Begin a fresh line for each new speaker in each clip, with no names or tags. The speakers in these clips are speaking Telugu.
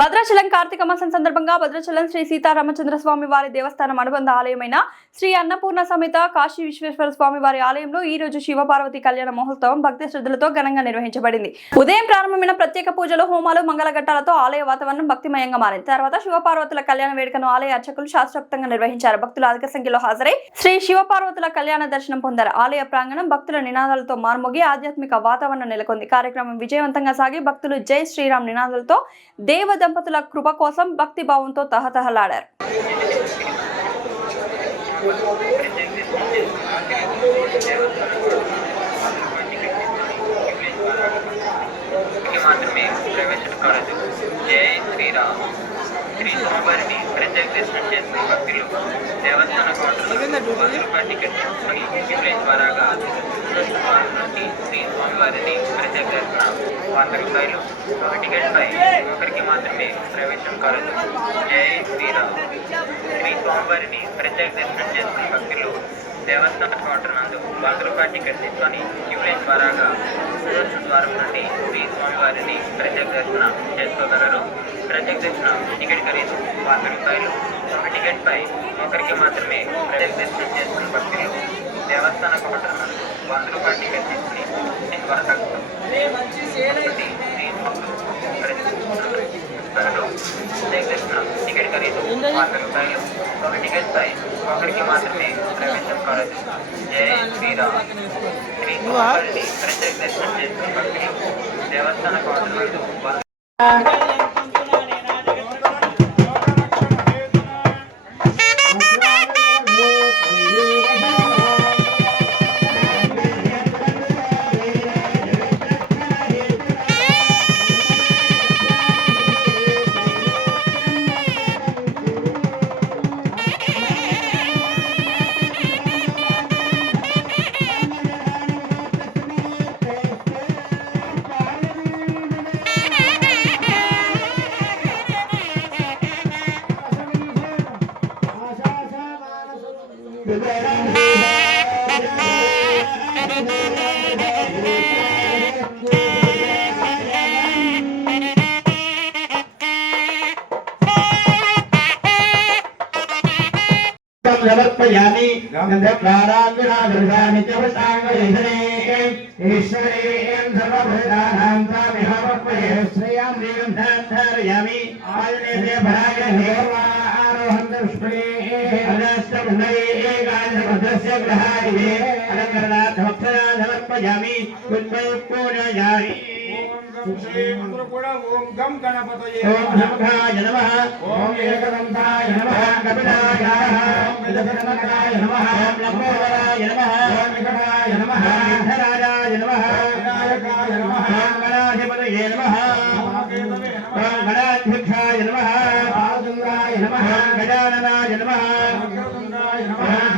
భద్రాచలం కార్తీక మాసం సందర్భంగా భద్రాచలం శ్రీ సీతారామచంద్ర స్వామి వారి దేవస్థానం అనుబంధ ఆలయమైన శ్రీ అన్నపూర్ణ సమేత కాశీ విశ్వేశ్వర స్వామి వారి ఆలయంలో ఈ రోజు శివపార్వతి కళ్యాణ మహోత్సవం భక్తి శ్రద్ధలతో ఘనంగా నిర్వహించబడింది. ఉదయం ప్రారంభమైన ప్రత్యేక పూజలు హోమాలు మంగళఘట్టాలతో ఆలయ వాతావరణం భక్తిమయంగా మారింది. తర్వాత శివపార్వతుల కళ్యాణ వేడుకను ఆలయ అర్చకులు శాస్త్రోక్తంగా నిర్వహించారు. భక్తులు అధిక సంఖ్యలో హాజరై శ్రీ శివపార్వతుల కళ్యాణ దర్శనం పొందారు. ఆలయ ప్రాంగణం భక్తుల నినాదాలతో మార్మోగి ఆధ్యాత్మిక వాతావరణం నెలకొంది. కార్యక్రమం విజయవంతంగా సాగి భక్తులు జై శ్రీరామ్ నినాదాలతో దేవ దంపతుల కృప కోసం భక్తి భావంతో తహతహలాడారు.
మాత్రమే ప్రవేశం కాలేదు. జై శ్రీరామ్. శ్రీ స్వామివారిని ప్రత్యేక చేసిన భక్తులు దేవస్థాన కౌంటర్లో వంద రూపాయల టికెట్ తీసుకుని క్యూలైన్ ద్వారాగా వారి నుండి శ్రీ స్వామివారిని ప్రత్యేక వంద రూపాయలు ఒక టికెట్ పై ఒకరికి మాత్రమే ప్రవేశం కలదు. జై శ్రీరామ్. శ్రీ స్వామివారిని ప్రత్యేక దర్శనం చేసిన భక్తులు దేవస్థాన కౌంటర్ నందు వంద రూపాయల టికెట్ తీసుకొని క్యూలైన్ ద్వారాగా సుదర్శన ద్వారం నుండి శ్రీ స్వామివారిని ప్రత్యేక దర్శనం చేసుకోగలరు. ప్రత్యేక దర్శనం టికెట్ ఖరీదు వంద రూపాయలు ఒక టికెట్ పై ఒకరికి మాత్రమే ప్రత్యేక దర్శనం చేసుకున్న భక్తులు దేవస్థాన కౌంటర్ నందు వంద రూపాయల టికెట్ తీసుకుని క్యూలైన్ ద్వారా తగ్గుతారు ఒకటి శ్రీ స్వామి ధరలు ప్రత్యేక దర్శనం టికెట్ ఖరీదు వంద రూపాయలు ఒక టికెట్ పై ఒకరికి మాత్రమే ప్రవేశం కలదు జై శ్రీరామ్ శ్రీ స్వామివారిని ప్రత్యేక దర్శనం చేసుకున్న భక్తులు దేవస్థాన కౌంటర్
समर्पयामि गन्धप्राणाग्नादृशामि च वसाङ्गयधने ईश्वरेण सर्वभूतानां तामिहामर्पये श्रेयां देवं భరాగ దేవారోహం దృష్టే అదస్తమనయే గాంధభద్రస్య గ్రహాదివే అలంకరణార్థమక్షరా సమర్పయామి పుష్పయూక్తోజామి
అందరూ కూడా ఓం గం గణపతయే
ఓం నమః నమః ఓం ఏకదంతాయ నమః కపిలాయ నమః ఓం విదగణకాయ నమః ఓం లంబోదరాయ నమః ఓం వికటాయ నమః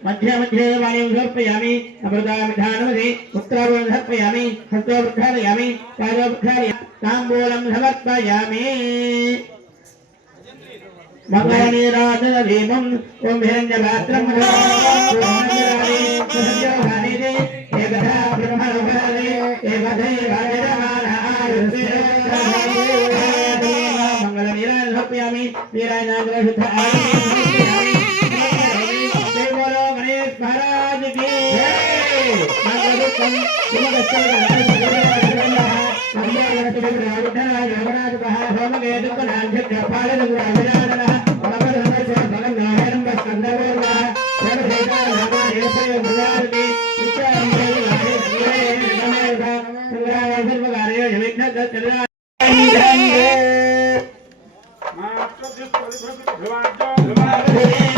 మధ్య మధ్య వాణిం సమర్పయామి అమృతామిధానమది ఉత్తరాభం సమర్పయామి హస్తో ప్రక్షాళయామి పాదో ప్రక్షాళయామి తాంబూలం సమర్పయామి మంగళనీరాజనదీపం ఓం హిరణ్యపాత్రం ఏకథా బ్రహ్మణే ఏకథే మంగళనీరాజన సమర్పయామి వీరాయనాగ్ర శుద్ధ దేవలో महाराज की Come on, come on.